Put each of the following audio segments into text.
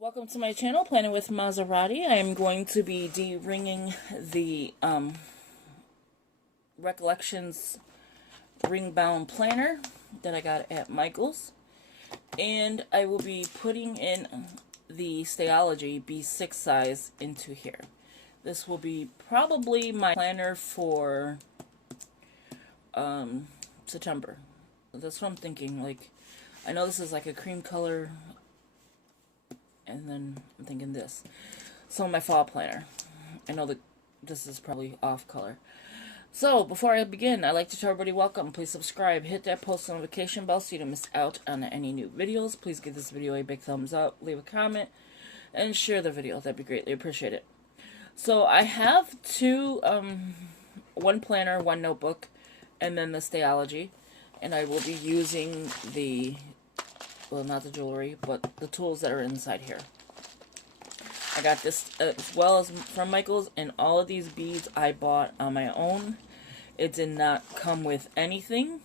Welcome to my channel, Planning with Maserati. I am going to be de-ringing the Recollections ring-bound planner that I got at Michael's. And I will be putting in the Stalogy B6 size into here. This will be probably my planner for September. That's what I'm thinking. Like, I know this is like a cream color, and then I'm thinking this. So my fall planner. I know that this is probably off color. So before I begin, I'd like to tell everybody welcome. Please subscribe, hit that post notification bell so you don't miss out on any new videos. Please give this video a big thumbs up, leave a comment, and share the video. That'd be greatly appreciated. So I have one planner, one notebook, and then the Stalogy. And I will be using the, well, not the jewelry, but the tools that are inside here. I got this as well as from Michael's, and all of these beads I bought on my own. It did not come with anything.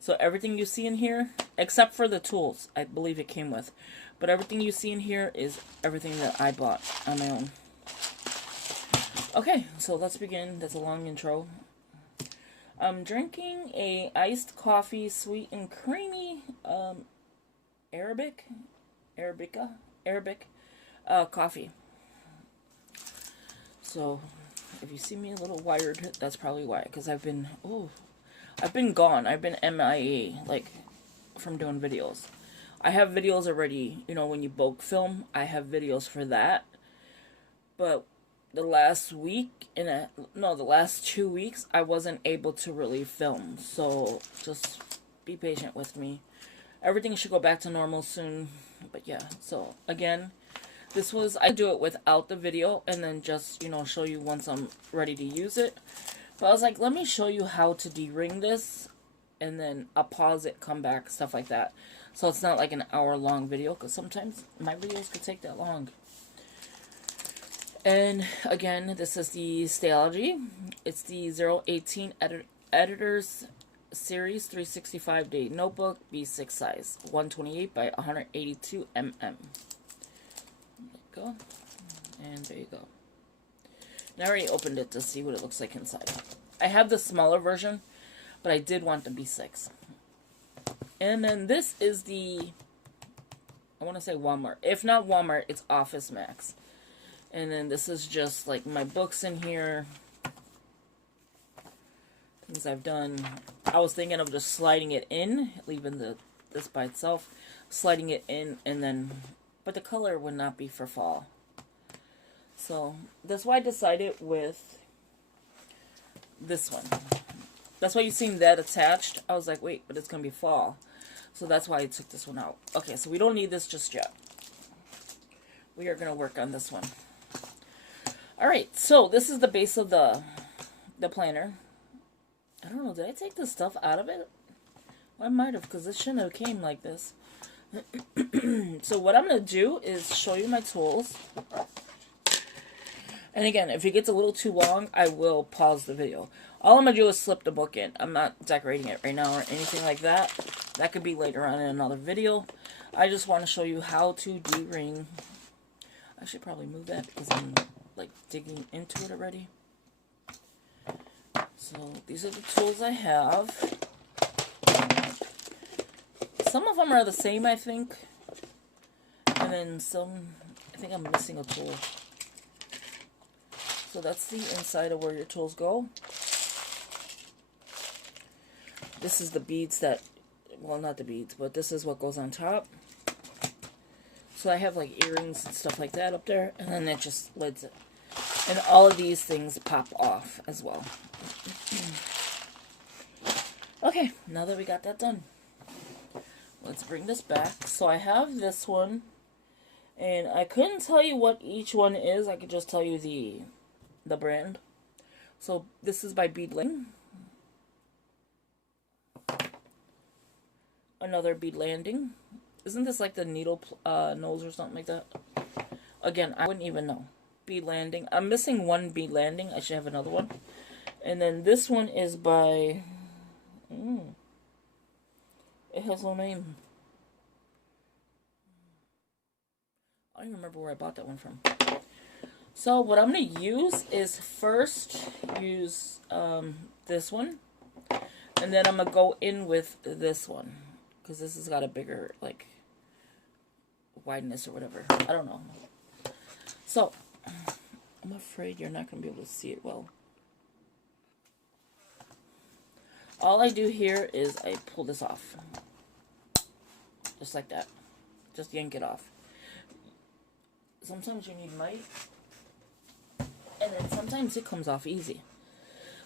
So everything you see in here, except for the tools, I believe it came with. But everything you see in here is everything that I bought on my own. Okay, so let's begin. That's a long intro. I'm drinking a iced coffee, sweet and creamy, Arabic coffee. So if you see me a little wired, that's probably why. Because I've been gone. I've been MIA, like, from doing videos. I have videos already. You know, when you bulk film, I have videos for that. But the last week, the last 2 weeks, I wasn't able to really film. So just be patient with me. Everything should go back to normal soon. But yeah, so again, I do it without the video and then just, you know, show you once I'm ready to use it. But I was like, let me show you how to de-ring this, and then I'll pause it, come back, stuff like that. So it's not like an hour-long video, because sometimes my videos could take that long. And again, this is the Stalogy. It's the 018 Editors Series 365 Day Notebook, B6 size, 128 by 182 mm. There you go. And there you go. And I already opened it to see what it looks like inside. I have the smaller version, but I did want the B6. And then this is the, I want to say Walmart. If not Walmart, it's Office Max. And then this is just like my books in here. Things I've done. I was thinking of just sliding it in, leaving this by itself, sliding it in, and then, but the color would not be for fall. So that's why I decided with this one. That's why you've seen that attached. I was like, wait, but it's gonna be fall. So that's why I took this one out. Okay, so we don't need this just yet. We are gonna work on this one. Alright, so this is the base of the planner. I don't know, did I take the stuff out of it? Well, I might have, because this shouldn't have came like this. So what I'm going to do is show you my tools. And again, if it gets a little too long, I will pause the video. All I'm going to do is slip the book in. I'm not decorating it right now or anything like that. That could be later on in another video. I just want to show you how to de-ring. I should probably move that because I'm like digging into it already. So these are the tools I have. Some of them are the same, I think. And then some, I think I'm missing a tool. So that's the inside of where your tools go. This is the beads that, well, not the beads, but this is what goes on top. So I have like earrings and stuff like that up there, and then it just lids it. And all of these things pop off as well. Okay, now that we got that done, let's bring this back. So I have this one, and I couldn't tell you what each one is. I could just tell you the brand. So this is by Bead Landing. Another Bead Landing. Isn't this like the needle nose or something like that? Again, I wouldn't even know. Bead Landing. I'm missing one Bead Landing. I should have another one. And then this one is by... it has no name. I don't even remember where I bought that one from. So what I'm going to use is first use this one. And then I'm going to go in with this one. Because this has got a bigger, like, wideness or whatever. I don't know. So, I'm afraid you're not going to be able to see it well. All I do here is I pull this off. Just like that. Just yank it off. Sometimes you need might. And then sometimes it comes off easy.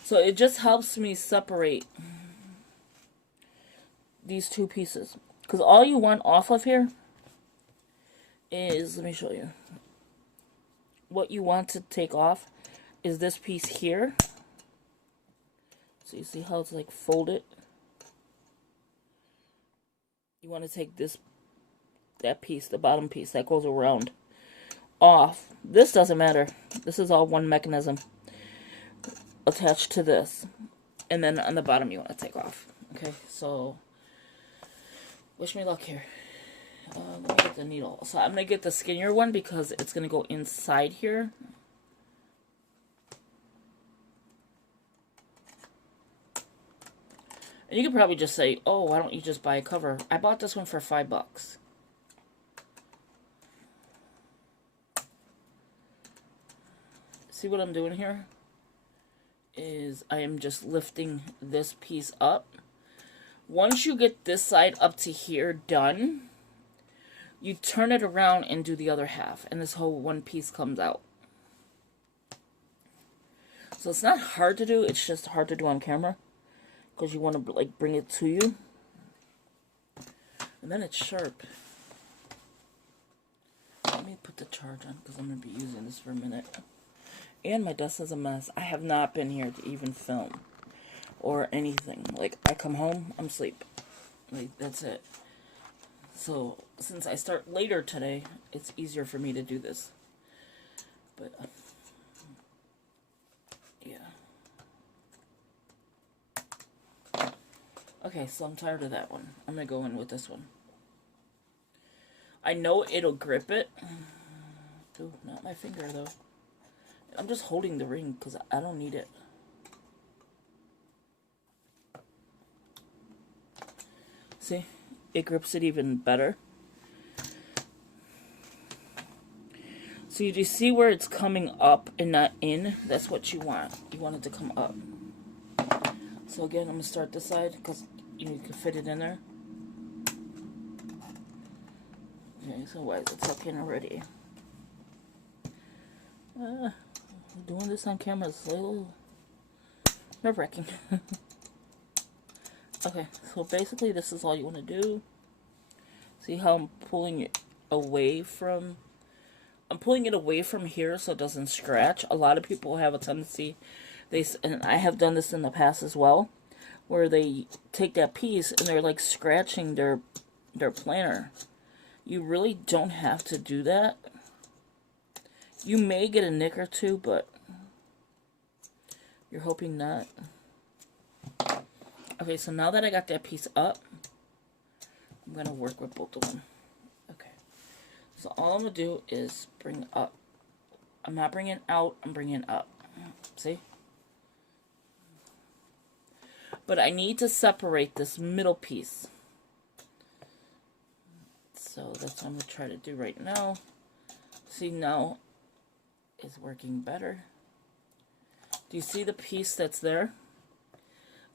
So it just helps me separate these two pieces. Because all you want off of here is, let me show you. What you want to take off is this piece here. So you see how it's like folded? You want to take that piece, the bottom piece that goes around, off. This doesn't matter. This is all one mechanism attached to this. And then on the bottom you want to take off. Okay, so wish me luck here. Let me get the needle. So I'm going to get the skinnier one because it's going to go inside here. And you could probably just say, oh, why don't you just buy a cover? I bought this one for $5. See what I'm doing here? Is I am just lifting this piece up. Once you get this side up to here done, you turn it around and do the other half. And this whole one piece comes out. So it's not hard to do. It's just hard to do on camera. Because you want to like bring it to you. And then it's sharp. Let me put the charge on because I'm going to be using this for a minute. And my desk is a mess. I have not been here to even film. Or anything. Like, I come home, I'm asleep. Like, that's it. So, since I start later today, it's easier for me to do this. But, yeah. Okay, so I'm tired of that one. I'm going to go in with this one. I know it'll grip it. Ooh, not my finger, though. I'm just holding the ring because I don't need it. See? It grips it even better. So you see where it's coming up and not in? That's what you want. You want it to come up. So again, I'm going to start this side because you can fit it in there. Okay, so why is it tucked in already? Doing this on camera is a little nerve-wracking. Okay, so basically this is all you want to do. See how I'm pulling it away from... I'm pulling it away from here so it doesn't scratch. A lot of people have a tendency, and I have done this in the past as well, where they take that piece and they're like scratching their planner. You really don't have to do that. You may get a nick or two, but you're hoping not. Okay, so now that I got that piece up, I'm going to work with both of them. Okay. So all I'm going to do is bring up. I'm not bringing out, I'm bringing up. See? But I need to separate this middle piece. So that's what I'm going to try to do right now. See, now it's working better. Do you see the piece that's there?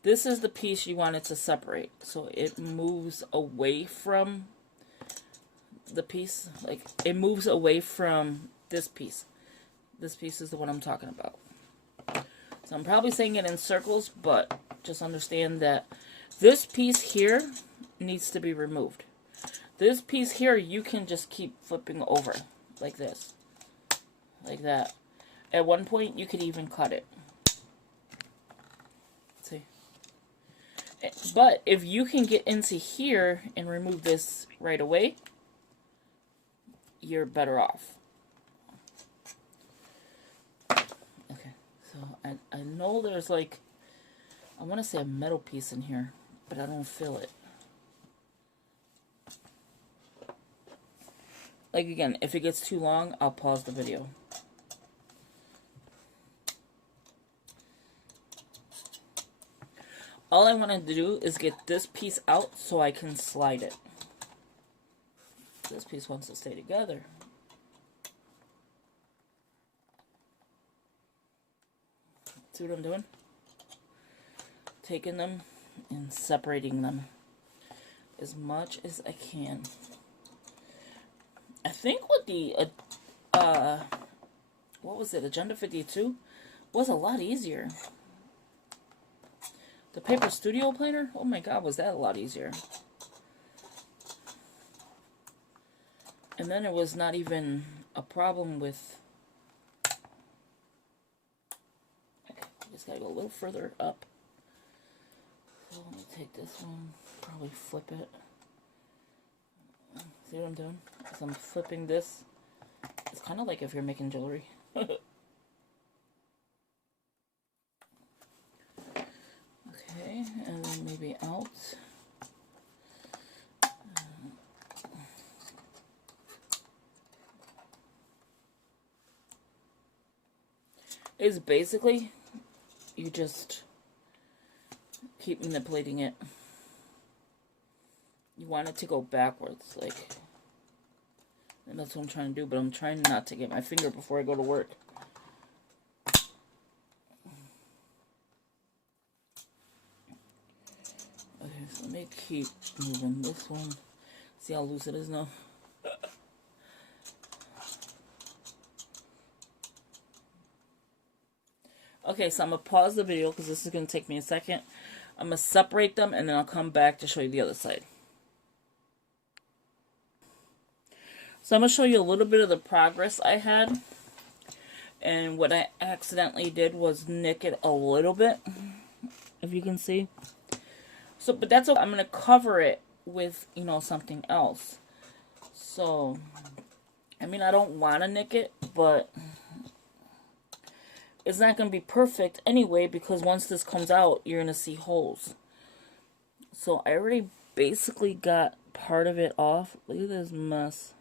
This is the piece you want it to separate. So it moves away from the piece. Like, it moves away from this piece. This piece is the one I'm talking about. So I'm probably saying it in circles, but just understand that this piece here needs to be removed. This piece here, you can just keep flipping over like this. Like that. At one point, you could even cut it. See? But if you can get into here and remove this right away, you're better off. Okay, so I know there's like, I want to say a metal piece in here, but I don't feel it. Like, again, if it gets too long, I'll pause the video. All I wanted to do is get this piece out so I can slide it. This piece wants to stay together. See what I'm doing? Taking them and separating them as much as I can. I think with the, what was it, Agenda 52 was a lot easier. The Paper Studio Planner, oh my god, was that a lot easier. And then it was not even a problem with, okay, just gotta go a little further up. So let me take this one, probably flip it. See what I'm doing? So I'm flipping this. It's kind of like if you're making jewelry. Okay, and then maybe out. It's basically, you just keep manipulating it. You want it to go backwards, like, and that's what I'm trying to do, but I'm trying not to get my finger before I go to work. Okay, so let me keep moving this one. See how loose it is now? Okay, so I'm going to pause the video because this is going to take me a second. I'm going to separate them and then I'll come back to show you the other side. So I'm going to show you a little bit of the progress I had. And what I accidentally did was nick it a little bit, if you can see. So, but that's okay. I'm going to cover it with, you know, something else. So, I mean, I don't want to nick it, but it's not going to be perfect anyway, because once this comes out, you're going to see holes. So I already basically got part of it off. Look at this mess.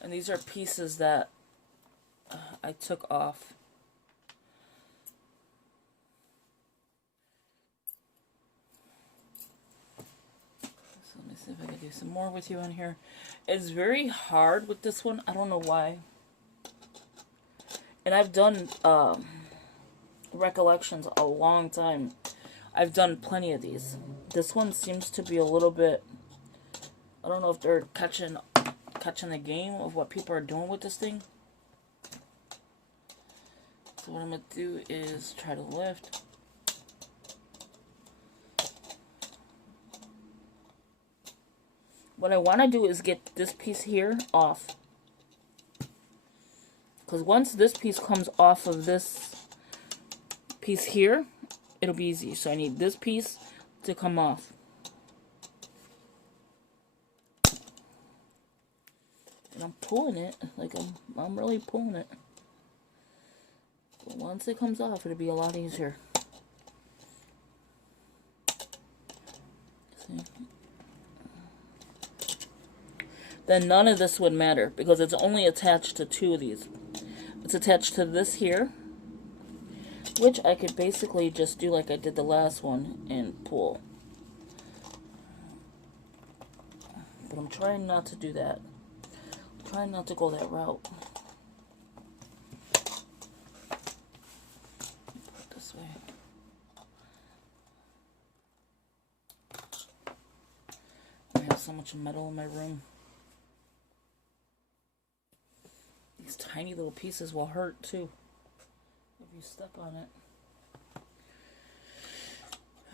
And these are pieces that I took off. So let me see if I can do some more with you on here. It's very hard with this one. I don't know why. And I've done Recollections a long time. I've done plenty of these. This one seems to be a little bit, I don't know if they're catching the game of what people are doing with this thing. So what I'm going to do is try to lift. What I want to do is get this piece here off. Because once this piece comes off of this piece here, it'll be easy. So I need this piece to come off. And I'm pulling it, like I'm really pulling it. But once it comes off, it'll be a lot easier. See? Then none of this would matter because it's only attached to two of these. It's attached to this here, which I could basically just do like I did the last one and pull. But I'm trying not to do that. I'm trying not to go that route. Put it this way. I have so much metal in my room. These tiny little pieces will hurt too if you step on it.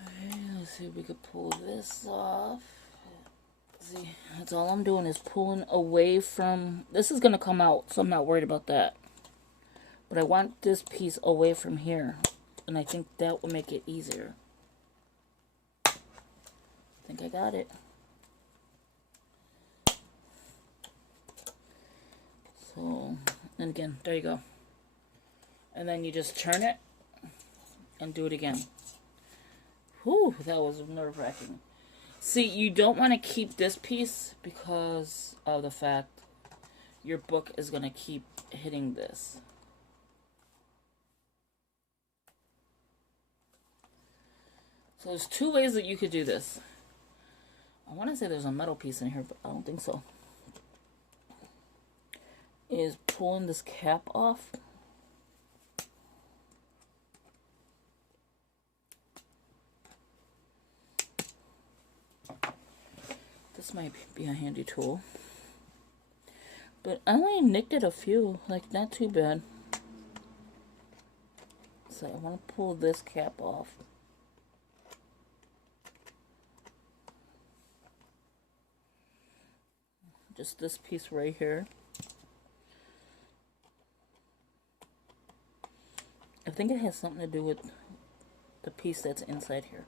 Okay, let's see if we could pull this off. See, that's all I'm doing is pulling away from, this is going to come out, so I'm not worried about that. But I want this piece away from here, and I think that will make it easier. I think I got it. So, and again, there you go. And then you just turn it and do it again. Whew, that was nerve-wracking. See, you don't want to keep this piece because of the fact your book is going to keep hitting this. So there's two ways that you could do this. I want to say there's a metal piece in here, but I don't think so. Is pulling this cap off. This might be a handy tool. But I only nicked it a few, like not too bad. So I want to pull this cap off. Just this piece right here. I think it has something to do with the piece that's inside here.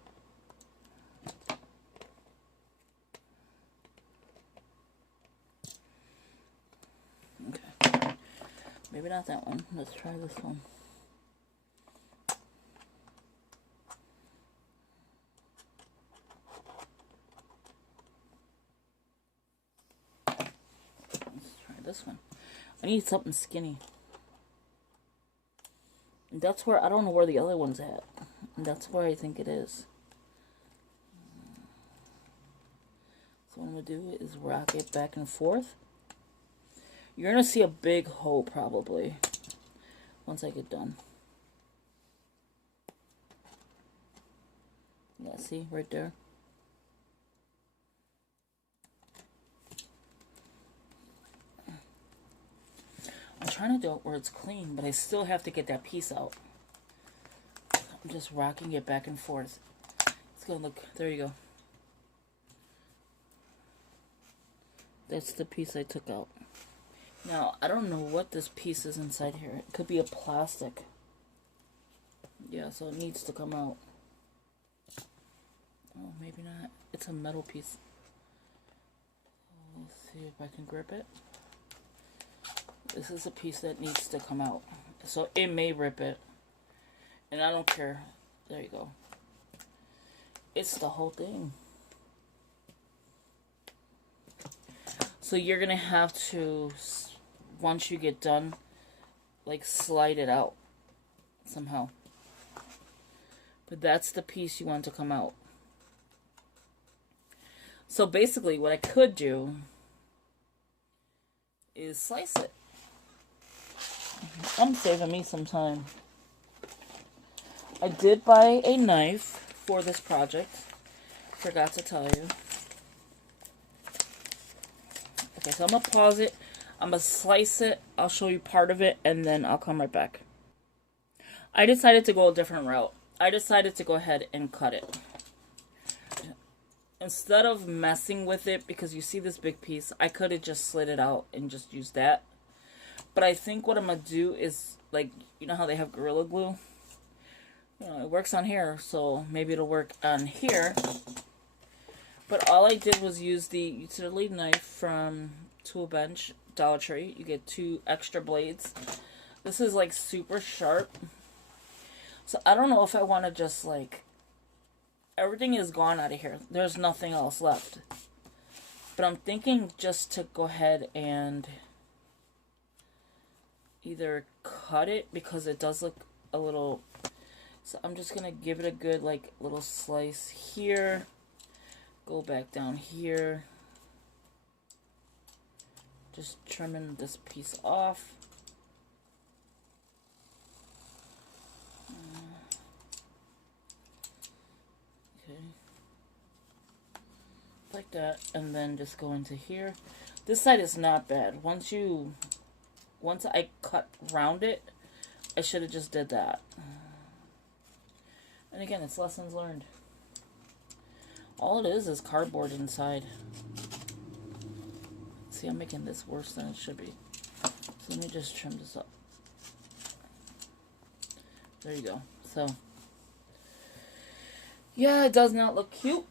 Okay. Maybe not that one. Let's try this one. Let's try this one. I need something skinny. And that's where, I don't know where the other one's at. And that's where I think it is. So what I'm going to do is rock it back and forth. You're going to see a big hole probably once I get done. Yeah, see right there? I'm trying to do it where it's clean, but I still have to get that piece out. I'm just rocking it back and forth. It's gonna look, there you go. That's the piece I took out. Now, I don't know what this piece is inside here. It could be a plastic. Yeah, so it needs to come out. Oh, maybe not. It's a metal piece. Let's see if I can grip it. This is a piece that needs to come out. So it may rip it. And I don't care. There you go. It's the whole thing. So you're going to have to, once you get done, like slide it out somehow. But that's the piece you want to come out. So basically what I could do is slice it. I'm saving me some time. I did buy a knife for this project. Forgot to tell you. Okay, so I'm going to pause it. I'm going to slice it. I'll show you part of it, and then I'll come right back. I decided to go a different route. I decided to go ahead and cut it. Instead of messing with it, because you see this big piece, I could have just slid it out and just used that. But I think what I'm going to do is, like, you know how they have Gorilla Glue? You know, it works on here, so maybe it'll work on here. But all I did was use the utility knife from Tool Bench, Dollar Tree. You get 2 extra blades. This is, like, super sharp. So I don't know if I want to just, like, everything is gone out of here. There's nothing else left. But I'm thinking just to go ahead and either cut it, because it does look a little, so I'm just gonna give it a good like little slice here, go back down here, just trimming this piece off. Okay, like that, and then just go into here. This side is not bad. Once I cut round it, I should have just did that. And again, it's lessons learned. All it is cardboard inside. See, I'm making this worse than it should be. So let me just trim this up. There you go. So, yeah, it does not look cute,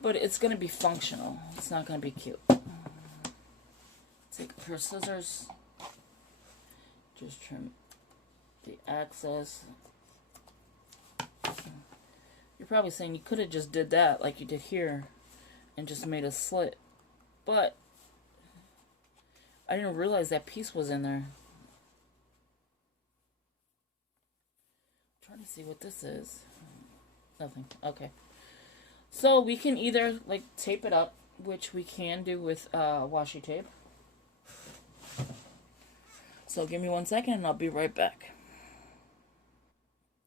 but it's going to be functional. It's not going to be cute. Take a pair of scissors. Just trim the excess. You're probably saying you could have just did that like you did here. and just made a slit. But I didn't realize that piece was in there. I'm trying to see what this is. Nothing. Okay. So we can either like tape it up, which we can do with washi tape. So give me 1 second and I'll be right back.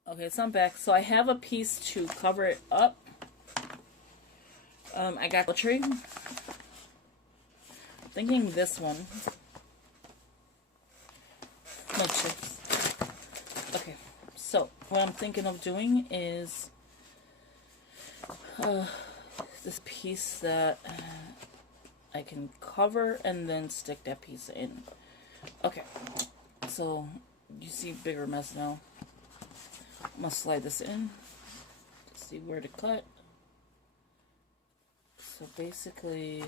Okay, so I'm back. So I have a piece to cover it up. I got the tree. Thinking this one. No chips. Okay, so what I'm thinking of doing is this piece that I can cover and then stick that piece in. Okay, so you see bigger mess now. I'm gonna slide this in to see where to cut. So basically,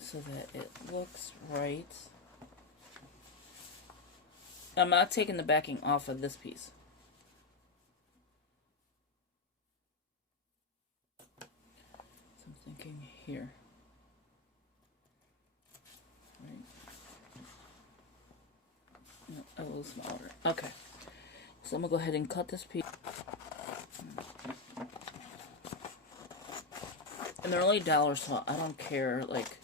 so that it looks right. I'm not taking the backing off of this piece. So I'm thinking here. Right. No, a little smaller. Okay. So I'm gonna go ahead and cut this piece. And they're only $1, so I don't care, like,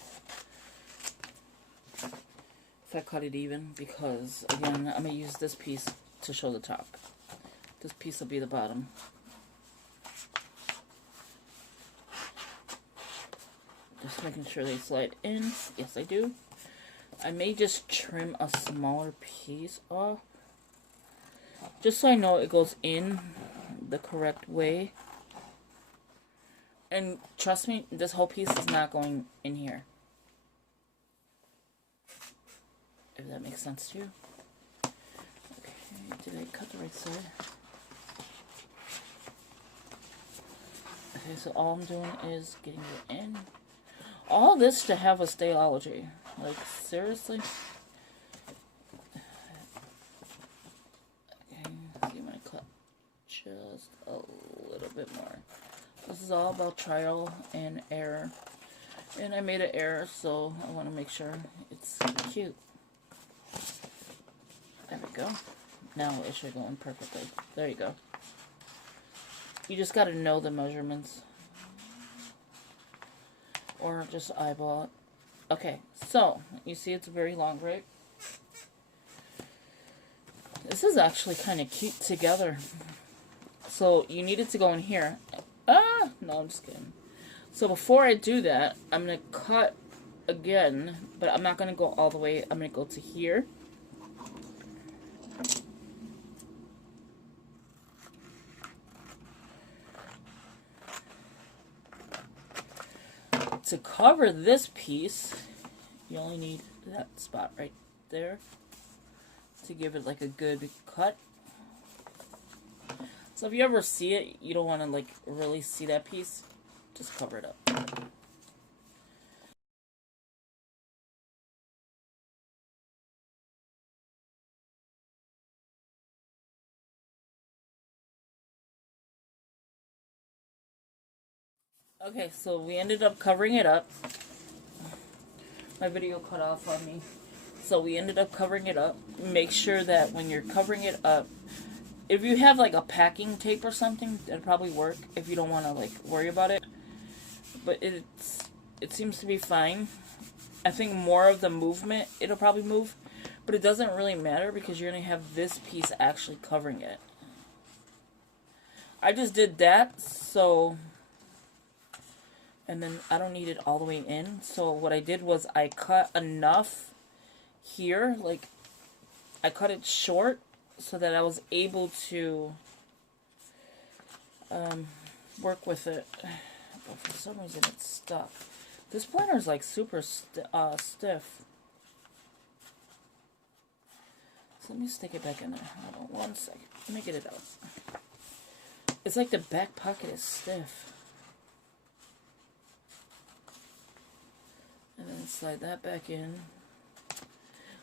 if I cut it even, because, again, I'm going to use this piece to show the top. This piece will be the bottom. Just making sure they slide in. Yes, I do. I may just trim a smaller piece off, just so I know it goes in the correct way. And trust me, this whole piece is not going in here. If that makes sense to you. Okay, did I cut the right side? Okay, so all I'm doing is getting it in. All this to have a Stalogy. Like, seriously? Okay, so I'm going to cut just a little bit more. This is all about trial and error. And I made an error, so I want to make sure it's cute. There we go. Now it should go in perfectly. There you go. You just got to know the measurements. Or just eyeball it. Okay, so you see it's very long, right? This is actually kind of cute together. So you need it to go in here. Ah, no, I'm just kidding. So before I do that, I'm going to cut again, but I'm not going to go all the way. I'm going to go to here. To cover this piece, you only need that spot right there to give it like a good cut. So if you ever see it, you don't want to like really see that piece, just cover it up. Okay, so we ended up covering it up. My video cut off on me. So we ended up covering it up. Make sure that when you're covering it up, if you have like a packing tape or something, that'd probably work if you don't want to like worry about it. But it seems to be fine. I think more of the movement, it'll probably move. But it doesn't really matter because you're going to have this piece actually covering it. I just did that, so... And then I don't need it all the way in. So what I did was I cut enough here. Like, I cut it short so that I was able to work with it. But for some reason it's stuck. This planner is like super stiff. So let me stick it back in there. Hold on 1 second. Let me get it out. It's like the back pocket is stiff. And then slide that back in.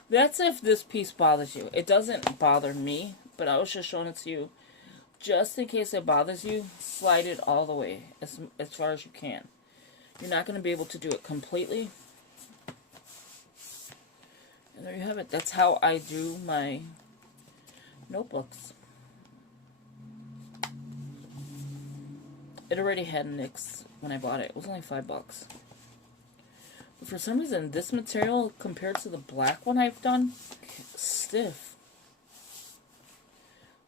That's if this piece bothers you. It doesn't bother me, but I was just showing it to you just in case it bothers you, slide it all the way as far as you can. You're not going to be able to do it completely. And there you have it. That's how I do my notebooks. It already had nicks when I bought it. It was only $5. But for some reason, this material, compared to the black one I've done, stiff.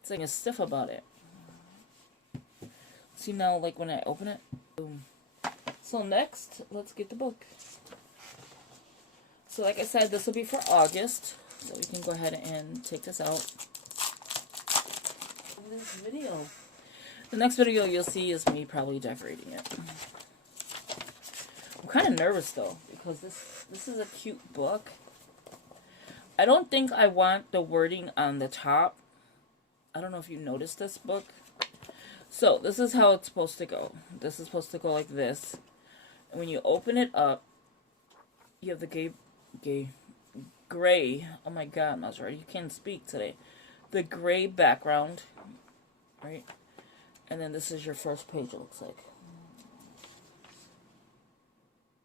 It's like a stiff about it. See now, like when I open it? Boom. So next, let's get the book. So like I said, this will be for August. So we can go ahead and take this out. This video. The next video you'll see is me probably decorating it. I'm kind of nervous though, because this is a cute book. I don't think I want the wording on the top. I don't know if you noticed this book. So this is how it's supposed to go. This is supposed to go like this. And when you open it up, you have the gray. Oh my God, Maserati, you can't speak today. The gray background, right? And then this is your first page, it looks like.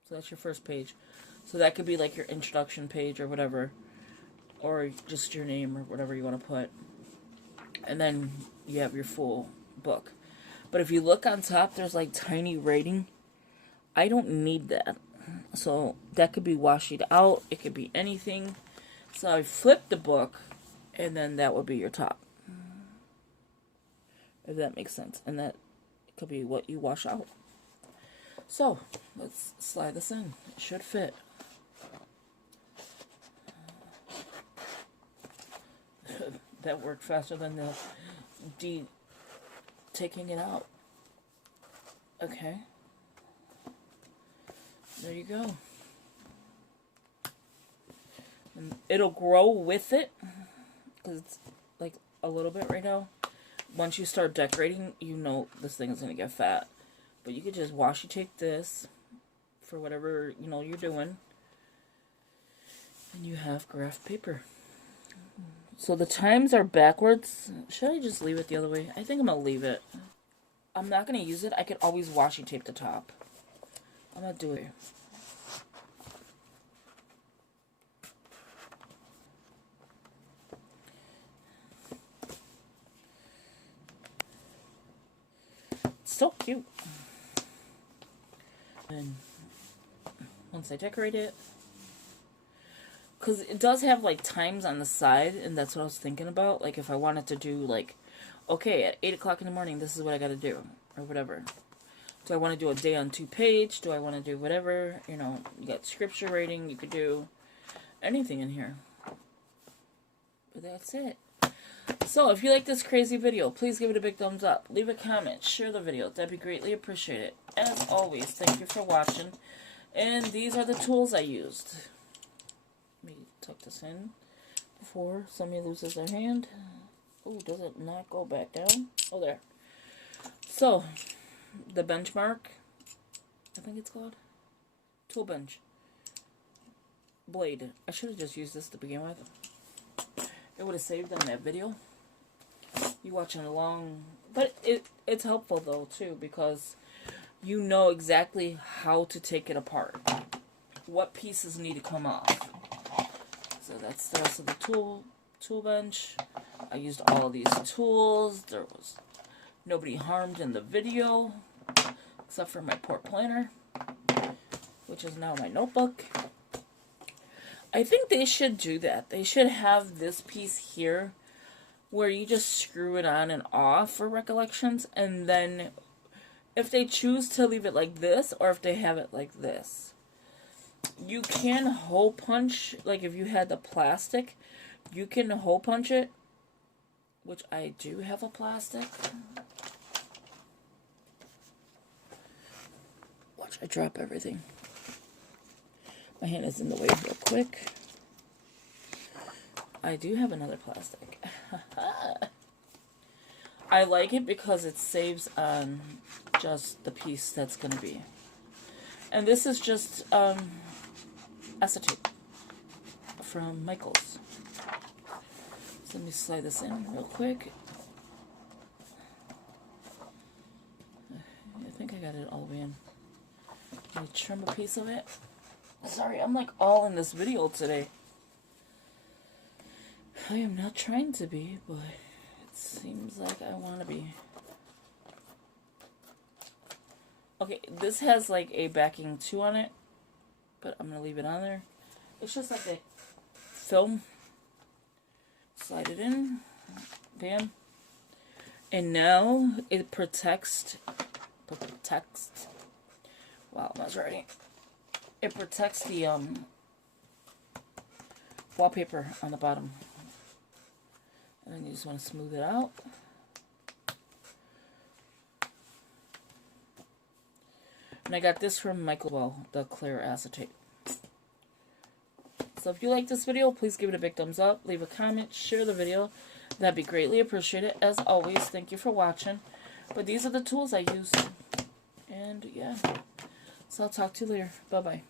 So that's your first page. So that could be like your introduction page or whatever. Or just your name or whatever you want to put. And then you have your full book. But if you look on top, there's like tiny writing. I don't need that. So that could be washed out. It could be anything. So I flip the book. And then that would be your top. If that makes sense. And that could be what you wash out. So, let's slide this in. It should fit. That worked faster than the taking it out. Okay. There you go. And it'll grow with it. Because it's like a little bit right now. Once you start decorating, you know this thing is going to get fat. But you could just washi tape this for whatever, you know, you're doing. And you have graph paper. So the times are backwards. Should I just leave it the other way? I think I'm going to leave it. I'm not going to use it. I could always washi tape the top. I'm going to do it. So cute. And once I decorate it, because it does have like times on the side, and that's what I was thinking about. Like if I wanted to do like, okay, at 8 o'clock in the morning, this is what I got to do, or whatever. Do I want to do a day on 2 page? Do I want to do whatever? You know, you got scripture rating. You could do anything in here. But that's it. So, if you like this crazy video, please give it a big thumbs up. Leave a comment. Share the video. That'd be greatly appreciated. As always, thank you for watching. And these are the tools I used. Let me tuck this in before somebody loses their hand. Oh, does it not go back down? Oh, there. So, the benchmark, I think it's called. Tool bench. Blade. I should have just used this to begin with. It would have saved on that video. You watching along. But it's helpful though too, because you know exactly how to take it apart. What pieces need to come off. So that's the rest of the tool bench. I used all of these tools. There was nobody harmed in the video. Except for my port planner. Which is now my notebook. I think they should do that. They should have this piece here where you just screw it on and off for Recollections. And then if they choose to leave it like this or if they have it like this, you can hole punch. Like if you had the plastic, you can hole punch it. Which I do have a plastic. Watch, I drop everything. My hand is in the way real quick. I do have another plastic. I like it because it saves on just the piece that's going to be. And this is just acetate from Michael's. So let me slide this in real quick. got it all the way in. Let me trim a piece of it. Sorry, I'm like all in this video today. I am not trying to be, but it seems like I want to be. Okay, this has like a backing 2 on it, but I'm going to leave it on there. It's just like a film. Slide it in. Bam. And now it protects. Wow, that's right. It protects the wallpaper on the bottom. And then you just want to smooth it out. And I got this from Michael Well, the clear acetate. So if you like this video, please give it a big thumbs up, leave a comment, share the video. That'd be greatly appreciated. As always, thank you for watching. But these are the tools I use. And yeah. So I'll talk to you later. Bye-bye.